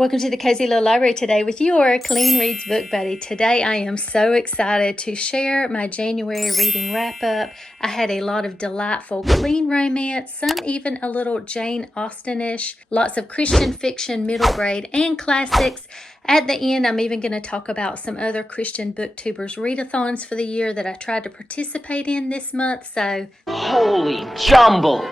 Welcome to the Cozy Little Library today with your Clean Reads Book Buddy. Today I am so excited to share my January reading wrap-up. I had a lot of delightful clean romance, some even a little Jane Austen-ish, lots of Christian fiction, middle grade, and classics. At the end, I'm even going to talk about some other Christian booktubers readathons for the year that I tried to participate in this month. So, holy jumble!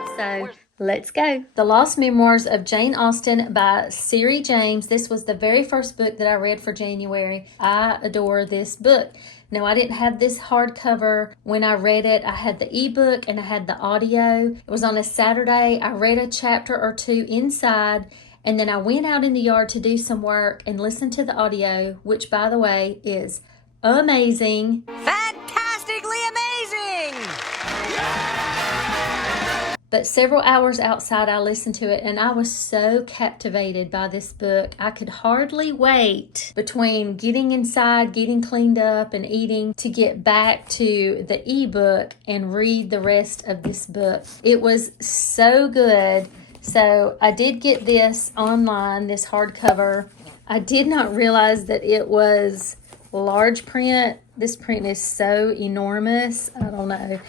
Let's go. The Lost Memoirs of Jane Austen by Syrie James. This was the very first book that I read for January. I adore this book. Now, I didn't have this hardcover when I read it. I had the ebook and I had the audio. It was on a Saturday. I read a chapter or two inside, and then I went out in the yard to do some work and listened to the audio, which, by the way, is amazing. Fantastically amazing! But several hours outside, I listened to it, and I was so captivated by this book. I could hardly wait between getting inside, getting cleaned up, and eating to get back to the ebook and read the rest of this book. It was so good. So I did get this online, this hardcover. I did not realize that it was large print. This print is so enormous. I don't know.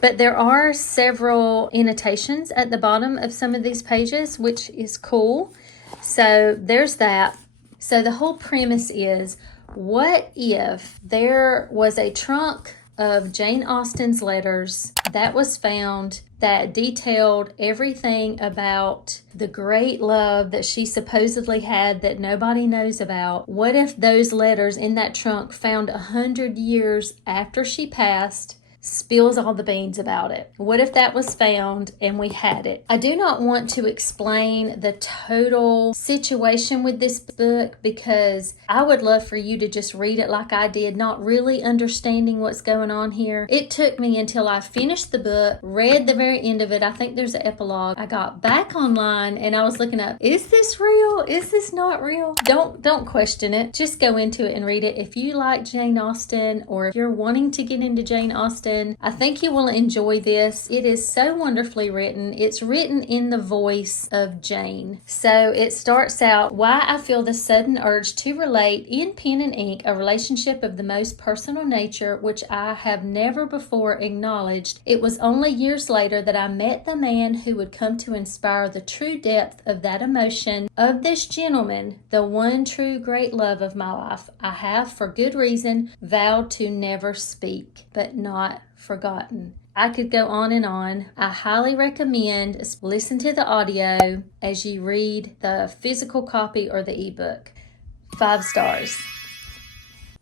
But there are several annotations at the bottom of some of these pages, which is cool. So there's that. So the whole premise is, what if there was a trunk of Jane Austen's letters that was found that detailed everything about the great love that she supposedly had that nobody knows about? What if those letters in that trunk, found 100 years after she passed, spills all the beans about it? What if that was found and we had it? I do not want to explain the total situation with this book because I would love for you to just read it like I did, not really understanding what's going on here. It took me until I finished the book, read the very end of it. I think there's an epilogue. I got back online and I was looking up, is this real? Is this not real? Don't question it. Just go into it and read it. If you like Jane Austen, or if you're wanting to get into Jane Austen, I think you will enjoy this. It is so wonderfully written. It's written in the voice of Jane. So it starts out, why I feel the sudden urge to relate in pen and ink a relationship of the most personal nature which I have never before acknowledged. It was only years later that I met the man who would come to inspire the true depth of that emotion of this gentleman, the one true great love of my life. I have, for good reason, vowed to never speak, but not forgotten. I could go on and on. I highly recommend listen to the audio as you read the physical copy or the ebook. 5 stars.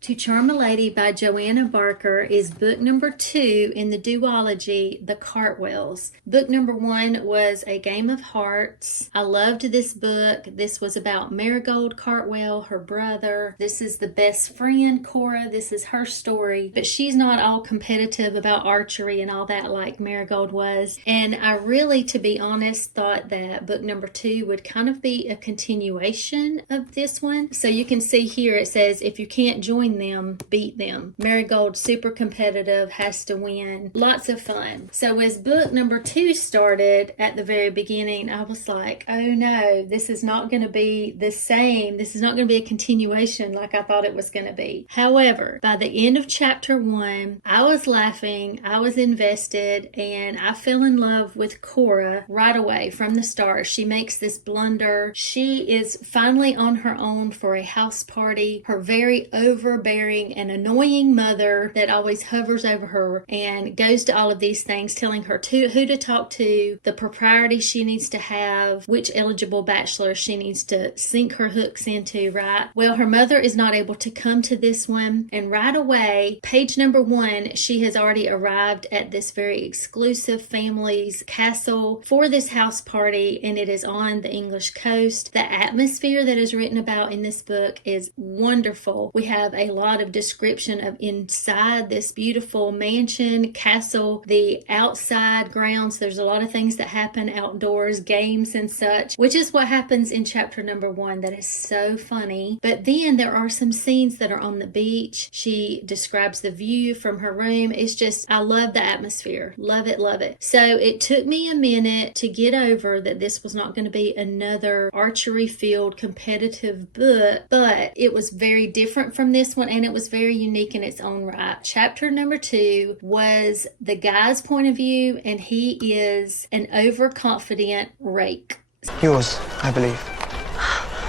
To Charm a Lady by Joanna Barker is book number 2 in the duology, The Cartwells. Book number 1 was A Game of Hearts. I loved this book. This was about Marigold Cartwell, her brother. This is the best friend, Cora. This is her story. But she's not all competitive about archery and all that like Marigold was. And I really, to be honest, thought that book number 2 would kind of be a continuation of this one. So you can see here it says, if you can't join them, beat them. Marigold, super competitive, has to win. Lots of fun. So as book number 2 started at the very beginning, I was like, oh no, this is not going to be the same. This is not going to be a continuation like I thought it was going to be. However, by the end of chapter 1, I was laughing, I was invested, and I fell in love with Cora right away from the start. She makes this blunder. She is finally on her own for a house party. Her very overbearing and annoying mother that always hovers over her and goes to all of these things, telling her who to talk to, the propriety she needs to have, which eligible bachelor she needs to sink her hooks into, right? Well, her mother is not able to come to this one, and right away, page number 1, she has already arrived at this very exclusive family's castle for this house party, and it is on the English coast. The atmosphere that is written about in this book is wonderful. We have a lot of description of inside this beautiful mansion, castle, the outside grounds. There's a lot of things that happen outdoors, games and such, which is what happens in chapter number 1. That is so funny. But then there are some scenes that are on the beach. She describes the view from her room. It's just, I love the atmosphere. Love it, love it. So it took me a minute to get over that this was not going to be another archery field competitive book, but it was very different from this one, and it was very unique in its own right. Chapter number 2 was the guy's point of view, and he is an overconfident rake. Yours, I believe.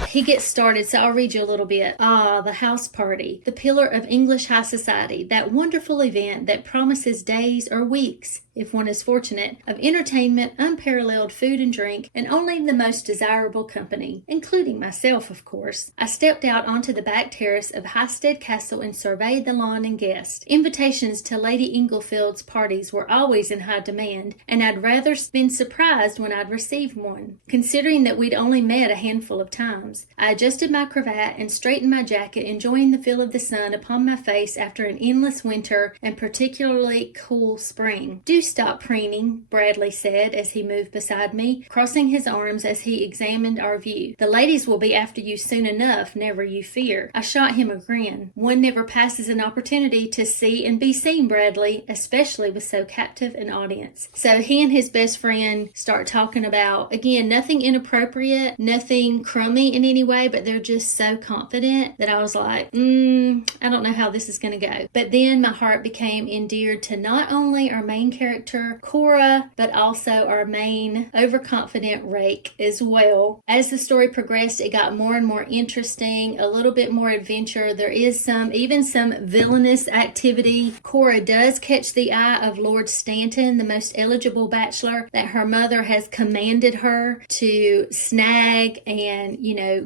He gets started, so I'll read you a little bit. The house party, the pillar of English high society, that wonderful event that promises days or weeks, if one is fortunate, of entertainment, unparalleled food and drink, and only the most desirable company, including myself, of course. I stepped out onto the back terrace of Highstead Castle and surveyed the lawn and guests. Invitations to Lady Inglefield's parties were always in high demand, and I'd rather been surprised when I'd received one, considering that we'd only met a handful of times. I adjusted my cravat and straightened my jacket, enjoying the feel of the sun upon my face after an endless winter and particularly cool spring. "Do stop preening," Bradley said as he moved beside me, crossing his arms as he examined our view. "The ladies will be after you soon enough, never you fear." I shot him a grin. "One never passes an opportunity to see and be seen, Bradley, especially with so captive an audience." So he and his best friend start talking about, again, nothing inappropriate, nothing crummy in any way, but they're just so confident that I was like, I don't know how this is going to go. But then my heart became endeared to not only our main character, Cora, but also our main overconfident rake as well. As the story progressed, it got more and more interesting, a little bit more adventure. There is even some villainous activity. Cora does catch the eye of Lord Stanton, the most eligible bachelor that her mother has commanded her to snag and,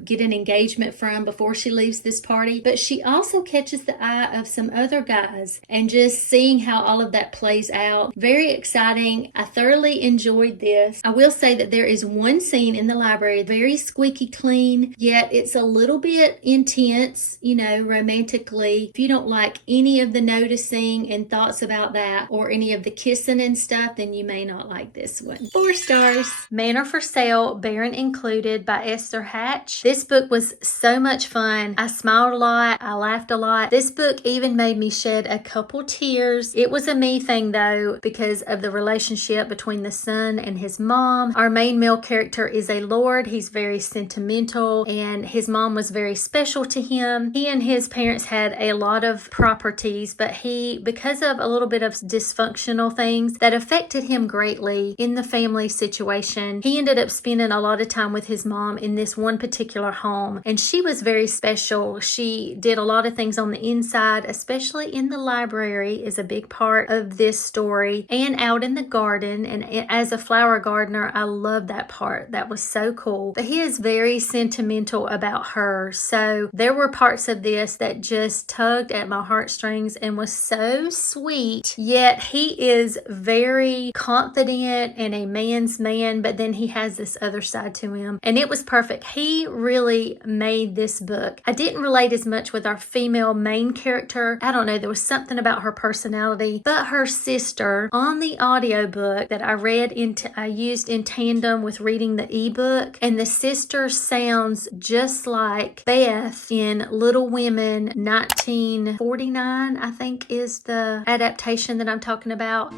get an engagement from before she leaves this party. But she also catches the eye of some other guys, and just seeing how all of that plays out. Very exciting. I thoroughly enjoyed this. I will say that there is one scene in the library, very squeaky clean, yet it's a little bit intense, romantically. If you don't like any of the noticing and thoughts about that, or any of the kissing and stuff, then you may not like this one. 4 stars. Manor for Sale, Baron Included by Esther Hatch. This book was so much fun. I smiled a lot. I laughed a lot. This book even made me shed a couple tears. It was a me thing though, because of the relationship between the son and his mom. Our main male character is a lord. He's very sentimental, and his mom was very special to him. He and his parents had a lot of properties, but because of a little bit of dysfunctional things that affected him greatly in the family situation, he ended up spending a lot of time with his mom in this one particular home, and she was very special. She did a lot of things on the inside, especially in the library is a big part of this story, and out in the garden. And as a flower gardener, I love that part. That was so cool. But he is very sentimental about her. So there were parts of this that just tugged at my heartstrings and was so sweet. Yet he is very confident and a man's man, but then he has this other side to him. And it was perfect. He really made this book. I didn't relate as much with our female main character. I don't know, there was something about her personality, but her sister on the audiobook that I used in tandem with reading the ebook, and the sister sounds just like Beth in Little Women 1949, I think is the adaptation that I'm talking about.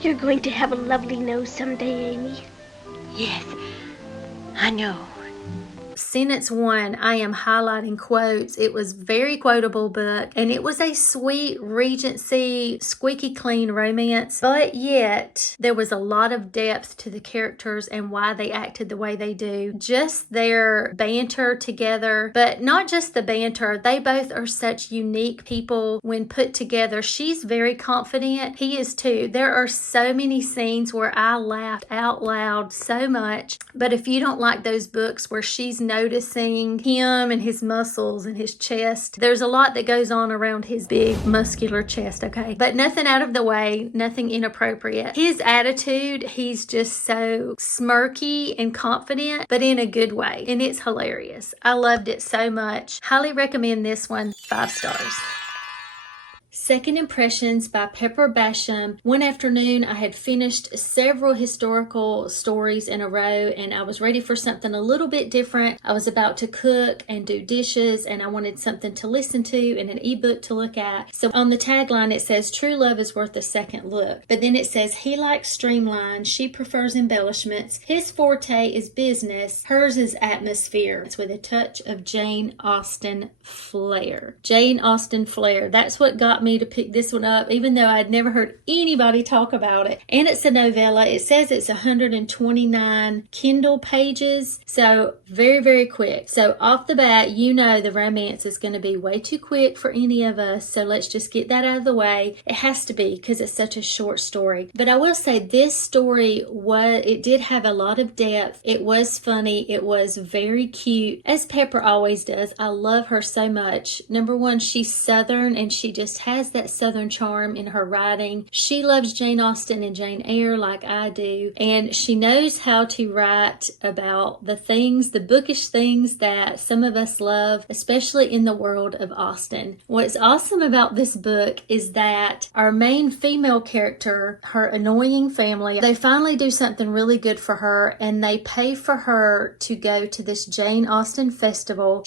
You're going to have a lovely nose someday, Amy. Yes, I know. Sentence 1, I am highlighting quotes. It was very quotable book, and it was a sweet Regency, squeaky clean romance, but yet there was a lot of depth to the characters and why they acted the way they do. Just their banter together, but not just the banter. They both are such unique people when put together. She's very confident. He is too. There are so many scenes where I laughed out loud so much, but if you don't like those books where she's noticing him and his muscles and his chest. There's a lot that goes on around his big muscular chest, okay? But nothing out of the way, nothing inappropriate. His attitude, he's just so smirky and confident, but in a good way. And it's hilarious. I loved it so much. Highly recommend this one. 5 stars. Second Impressions by Pepper Basham. One afternoon, I had finished several historical stories in a row, and I was ready for something a little bit different. I was about to cook and do dishes, and I wanted something to listen to and an ebook to look at. So on the tagline, it says, "True love is worth a second look." But then it says, "He likes streamline, she prefers embellishments. His forte is business, hers is atmosphere." It's with a touch of Jane Austen flair. Jane Austen flair. That's what got me to pick this one up, even though I'd never heard anybody talk about it. And it's a novella. It says it's 129 Kindle pages, so very, very quick. So off the bat, you know the romance is going to be way too quick for any of us, so let's just get that out of the way. It has to be because it's such a short story. But I will say this story it did have a lot of depth. It was funny. It was very cute, as Pepper always does. I love her so much. Number one, she's Southern, and she just has that Southern charm in her writing. She loves Jane Austen and Jane Eyre like I do, and she knows how to write about the things, the bookish things that some of us love, especially in the world of Austen. What's awesome about this book is that our main female character, her annoying family, they finally do something really good for her, and they pay for her to go to this Jane Austen festival.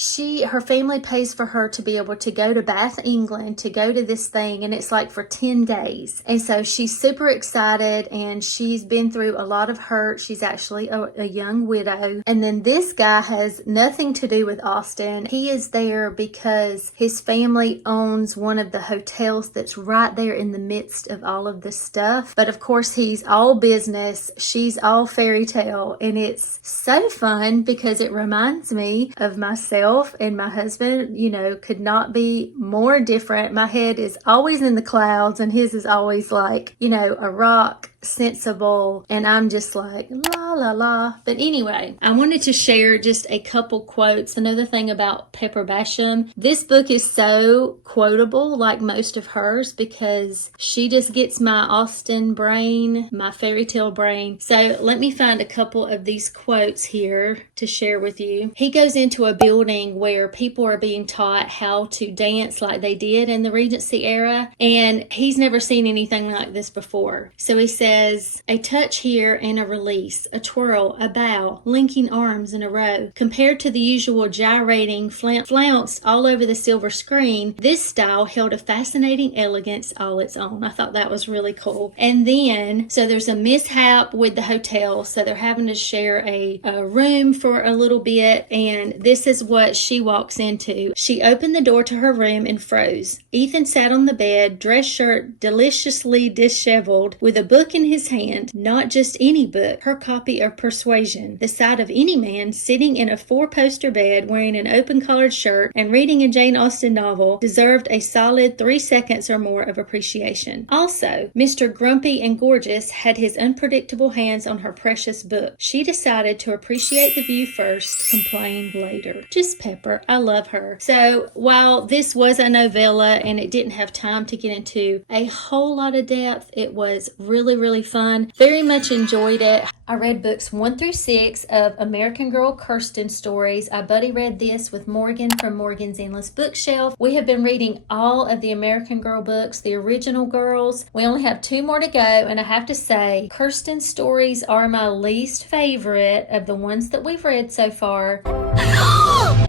Her family pays for her to be able to go to Bath, England, to go to this thing, and it's like for 10 days. And so she's super excited, and she's been through a lot of hurt. She's actually a young widow. And then this guy has nothing to do with Austen. He is there because his family owns one of the hotels that's right there in the midst of all of this stuff. But of course, he's all business. She's all fairy tale. And it's so fun because it reminds me of myself and my husband, could not be more different. My head is always in the clouds, and his is always like, a rock, sensible, and I'm just like la la la. But anyway, I wanted to share just a couple quotes. Another thing about Pepper Basham, this book is so quotable, like most of hers, because she just gets my Austen brain, my fairy tale brain. So let me find a couple of these quotes here to share with you. He goes into a building where people are being taught how to dance like they did in the Regency era, and he's never seen anything like this before. So he says, "A touch here and a release, a twirl, a bow, linking arms in a row. Compared to the usual gyrating flounce all over the silver screen, this style held a fascinating elegance all its own." I thought that was really cool. And then, so there's a mishap with the hotel, so they're having to share a room for a little bit, and this is what she walks into. She opened the door to her room and froze. Ethan sat on the bed, dress shirt deliciously disheveled, with a book in his hand, not just any book, her copy of Persuasion. The sight of any man sitting in a 4-poster bed wearing an open-collared shirt and reading a Jane Austen novel deserved a solid 3 seconds or more of appreciation. Also, Mr. Grumpy and Gorgeous had his unpredictable hands on her precious book. She decided to appreciate the view first, complain later. Just Pepper. I love her. So while this was a novella and it didn't have time to get into a whole lot of depth, it was really, really fun. Very much enjoyed it. I read books 1 through 6 of American Girl Kirsten stories. I buddy read this with Morgan from Morgan's Endless Bookshelf. We have been reading all of the American Girl books, the original girls. We only have 2 more to go, and I have to say, Kirsten's stories are my least favorite of the ones that we've read so far.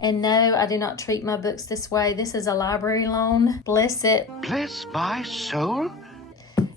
And no, I do not treat my books this way. This is a library loan. Bless it. Bless my soul.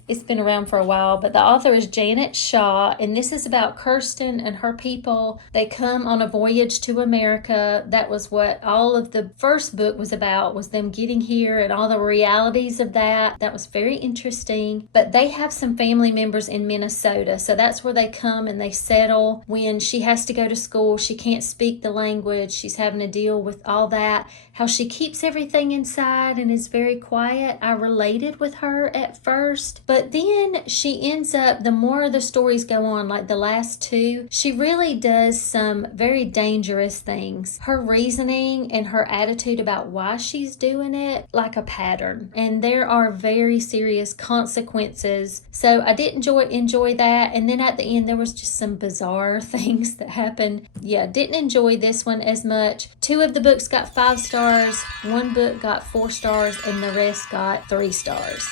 It's been around for a while, but the author is Janet Shaw, and this is about Kirsten and her people. They come on a voyage to America. That was what all of the first book was about, was them getting here and all the realities of that. That was very interesting. But they have some family members in Minnesota, so that's where they come and they settle. When she has to go to school, she can't speak the language. She's having to deal with all that. How she keeps everything inside and is very quiet. I related with her at first, but But then she ends up, the more the stories go on, like the last two, she really does some very dangerous things. Her reasoning and her attitude about why she's doing it, like a pattern. And there are very serious consequences. So I did enjoy that. And then at the end, there was just some bizarre things that happened. Yeah, didn't enjoy this one as much. 2 of the books got 5 stars. 1 book got 4 stars, and the rest got 3 stars.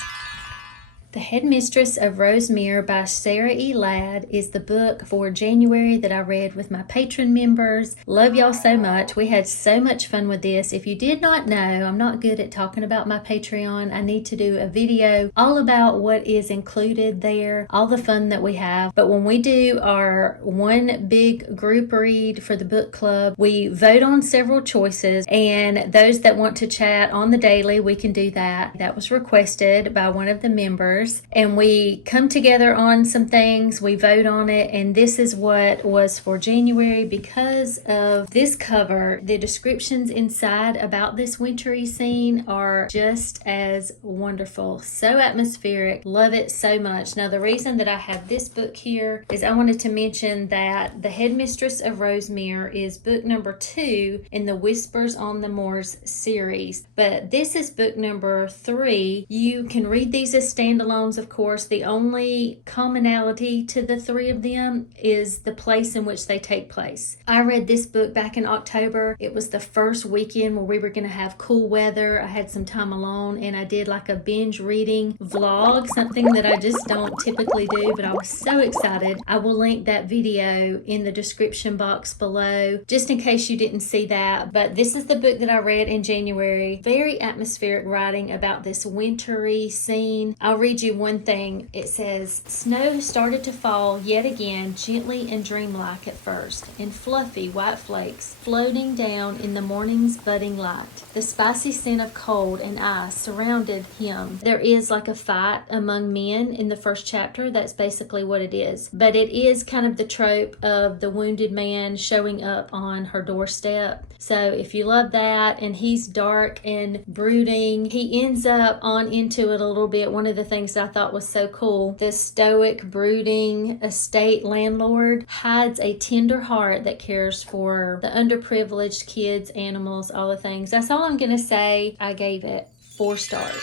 The Headmistress of Rosemere by Syrie Iliad is the book for January that I read with my patron members. Love y'all so much. We had so much fun with this. If you did not know, I'm not good at talking about my Patreon. I need to do a video all about what is included there, all the fun that we have. But when we do our one big group read for the book club, we vote on several choices, and those that want to chat on the daily, we can do that. That was requested by one of the members. And we come together on some things, we vote on it, and this is what was for January. Because of this cover, the descriptions inside about this wintry scene are just as wonderful. So atmospheric. Love it so much. Now, the reason that I have this book here is I wanted to mention that The Headmistress of Rosemere is book number 2 in the Whispers on the Moors series. But this is book number 3. You can read these as standalone. Of course, the only commonality to the 3 of them is the place in which they take place. I read this book back in October. It was the first weekend where we were going to have cool weather. I had some time alone, and I did like a binge reading vlog, something that I just don't typically do, but I was so excited. I will link that video in the description box below, just in case you didn't see that. But this is the book that I read in January. Very atmospheric writing about this wintry scene. I'll read you one thing. It says, "Snow started to fall yet again, gently and dreamlike at first, in fluffy white flakes floating down in the morning's budding light. The spicy scent of cold and ice surrounded him." There is like a fight among men in the first chapter. That's basically what it is. But it is kind of the trope of the wounded man showing up on her doorstep. So if you love that, and he's dark and brooding, he ends up on into it a little bit. One of the things I thought was so cool, the stoic, brooding estate landlord hides a tender heart that cares for the underprivileged kids, animals, all the things. That's all I'm going to say. I gave it 4 stars.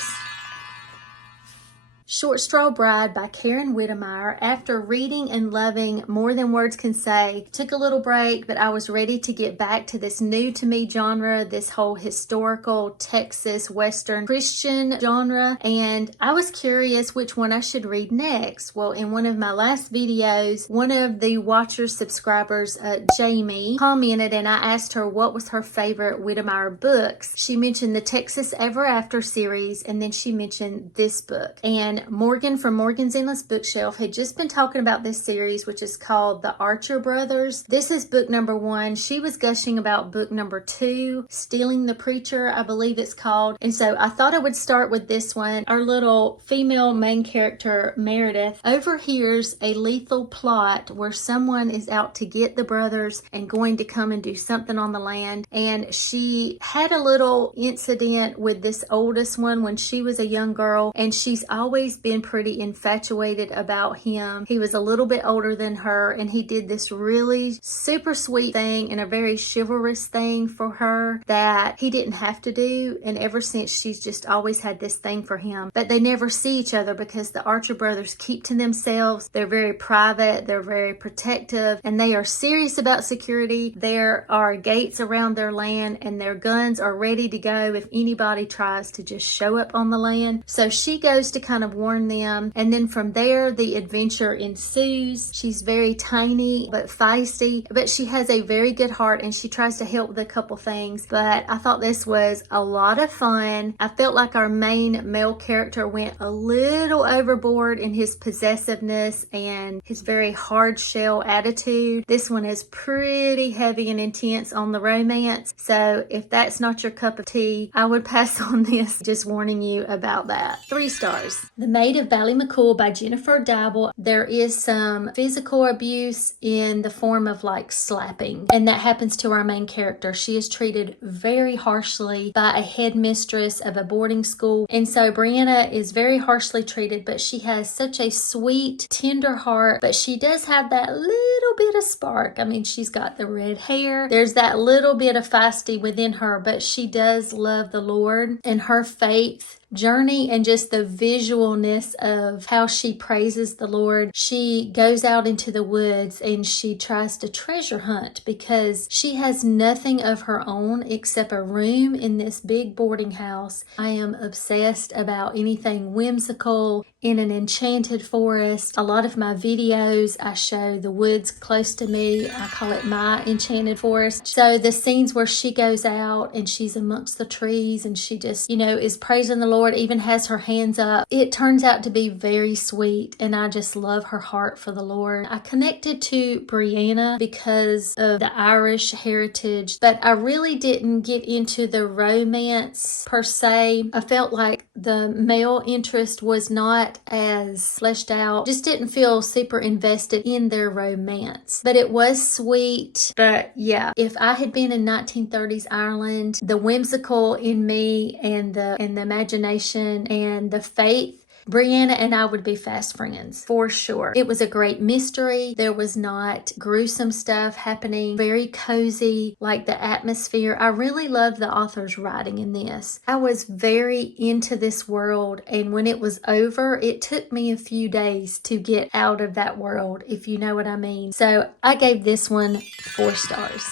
Short Straw Bride by Karen Witemeyer. After reading and loving More Than Words Can Say, took a little break, but I was ready to get back to this new to me genre, this whole historical Texas Western Christian genre, and I was curious which one I should read next. Well, in one of my last videos, one of the watchers, subscribers, Jamie, commented, and I asked her what was her favorite Witemeyer books. She mentioned the Texas Ever After series, and then she mentioned this book. And Morgan from Morgan's Endless Bookshelf had just been talking about this series, which is called The Archer Brothers. This is book number 1. She was gushing about book number 2, Stealing the Preacher, I believe it's called. And so I thought I would start with this one. Our little female main character, Meredith, overhears a lethal plot where someone is out to get the brothers and going to come and do something on the land. And she had a little incident with this oldest one when she was a young girl, and she's always been pretty infatuated about him. He was a little bit older than her, and he did this really super sweet thing and a very chivalrous thing for her that he didn't have to do. And ever since, she's just always had this thing for him. But they never see each other because the Archer brothers keep to themselves. They're very private, they're very protective, and they are serious about security. There are gates around their land, and their guns are ready to go if anybody tries to just show up on the land. So she goes to kind of warn them, and then from there the adventure ensues. She's very tiny but feisty, but she has a very good heart, and she tries to help with a couple things. But I thought this was a lot of fun. I felt like our main male character went a little overboard in his possessiveness and his very hard shell attitude. This one is pretty heavy and intense on the romance, so if that's not your cup of tea, I would pass on this. Just warning you about that. 3 stars. The Maid of Ballymacool by Jennifer Deibel. There is some physical abuse in the form of like slapping, and that happens to our main character. She is treated very harshly by a headmistress of a boarding school, and so Brianna is very harshly treated, but she has such a sweet, tender heart, but she does have that little bit of spark. I mean, she's got the red hair. There's that little bit of feisty within her, but she does love the Lord, and her faith journey and just the visualness of how she praises the Lord. She goes out into the woods and she tries to treasure hunt because she has nothing of her own except a room in this big boarding house. I am obsessed about anything whimsical in an enchanted forest. A lot of my videos, I show the woods close to me. I call it my enchanted forest. So the scenes where she goes out and she's amongst the trees and she just, is praising the Lord, even has her hands up. It turns out to be very sweet, and I just love her heart for the Lord. I connected to Brianna because of the Irish heritage, but I really didn't get into the romance per se. I felt like the male interest was not as fleshed out, just didn't feel super invested in their romance, but it was sweet. But yeah, if I had been in 1930s Ireland, the whimsical in me and the imagination and the faith, Brianna and I would be fast friends for sure. It was a great mystery. There was not gruesome stuff happening. Very cozy, like the atmosphere. I really love the author's writing in this. I was very into this world, and when it was over, it took me a few days to get out of that world, if you know what I mean. So I gave this one 4 stars.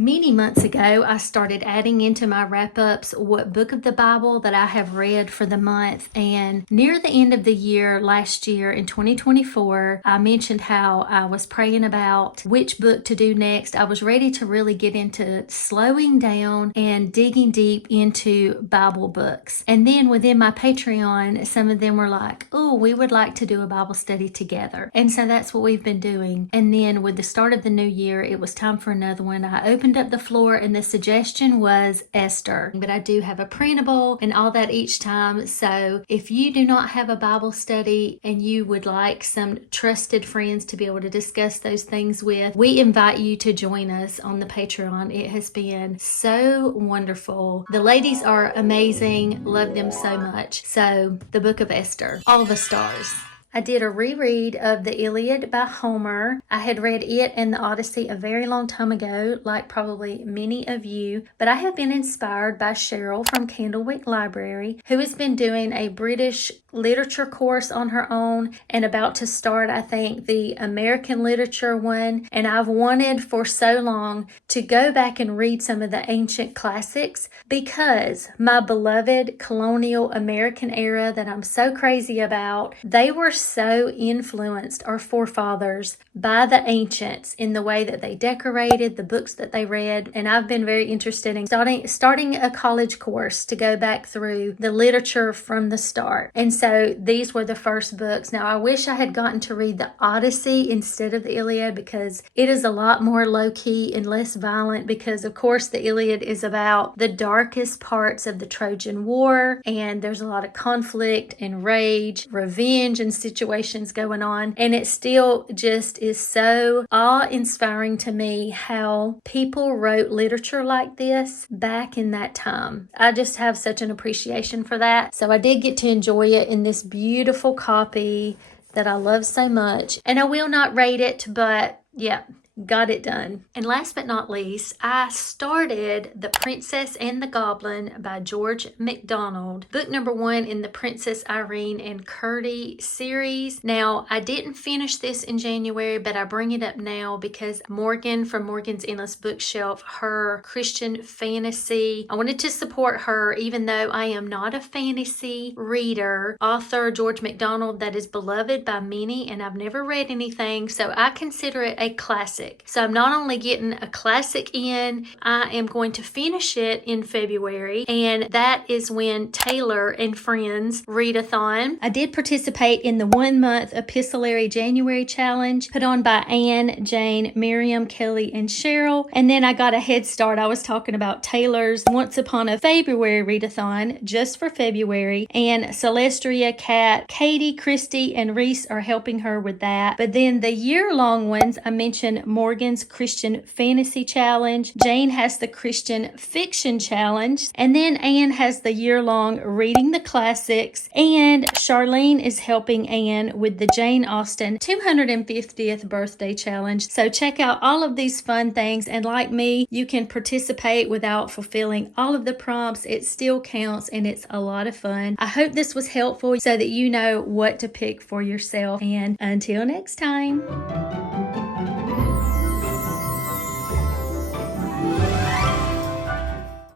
Many months ago, I started adding into my wrap-ups what book of the Bible that I have read for the month, and near the end of the year last year in 2024, I mentioned how I was praying about which book to do next. I was ready to really get into slowing down and digging deep into Bible books. And then within my Patreon, some of them were like, oh, we would like to do a Bible study together. And so that's what we've been doing. And then with the start of the new year, it was time for another one. I opened up the floor and the suggestion was Esther, but I do have a printable and all that each time. So if you do not have a Bible study and you would like some trusted friends to be able to discuss those things with, we invite you to join us on the Patreon. It has been so wonderful. The ladies are amazing. Love them so much. So the book of Esther, all the stars. I did a reread of the Iliad by Homer. I had read it and the Odyssey a very long time ago, like probably many of you, but I have been inspired by Cheryl from Candlewick Library, who has been doing a British literature course on her own and about to start, I think, the American literature one. And I've wanted for so long to go back and read some of the ancient classics because my beloved colonial American era that I'm so crazy about, they were so influenced, our forefathers, by the ancients in the way that they decorated, the books that they read. And I've been very interested in starting a college course to go back through the literature from the start. And so these were the first books. Now I wish I had gotten to read the Odyssey instead of the Iliad because it is a lot more low-key and less violent, because of course the Iliad is about the darkest parts of the Trojan War, and there's a lot of conflict and rage, revenge, and situations going on. And it still just is so awe-inspiring to me how people wrote literature like this back in that time. I just have such an appreciation for that. So I did get to enjoy it in this beautiful copy that I love so much. And I will not rate it, but yeah, got it done. And last but not least, I started The Princess and the Goblin by George Macdonald, book number 1 in the Princess Irene and Curdy series. Now, I didn't finish this in January, but I bring it up now because Morgan from Morgan's Endless Bookshelf, her Christian fantasy, I wanted to support her even though I am not a fantasy reader. Author George Macdonald that is beloved by many, and I've never read anything, so I consider it a classic. classic. So I'm not only getting a classic in, I am going to finish it in February, and that is when Taylor and Friends readathon. I did participate in the 1 month epistolary January challenge put on by Anne, Jane, Miriam, Kelly, and Cheryl. And then I got a head start. I was talking about Taylor's Once Upon a February readathon just for February. And Celestria, Kat, Katie, Christy, and Reese are helping her with that. But then the year-long ones, I mentioned Morgan's Christian Fantasy Challenge. Jane has the Christian Fiction Challenge. And then Anne has the year-long Reading the Classics. And Charlene is helping Anne with the Jane Austen 250th Birthday Challenge. So check out all of these fun things. And like me, you can participate without fulfilling all of the prompts. It still counts and it's a lot of fun. I hope this was helpful so that you know what to pick for yourself. And until next time.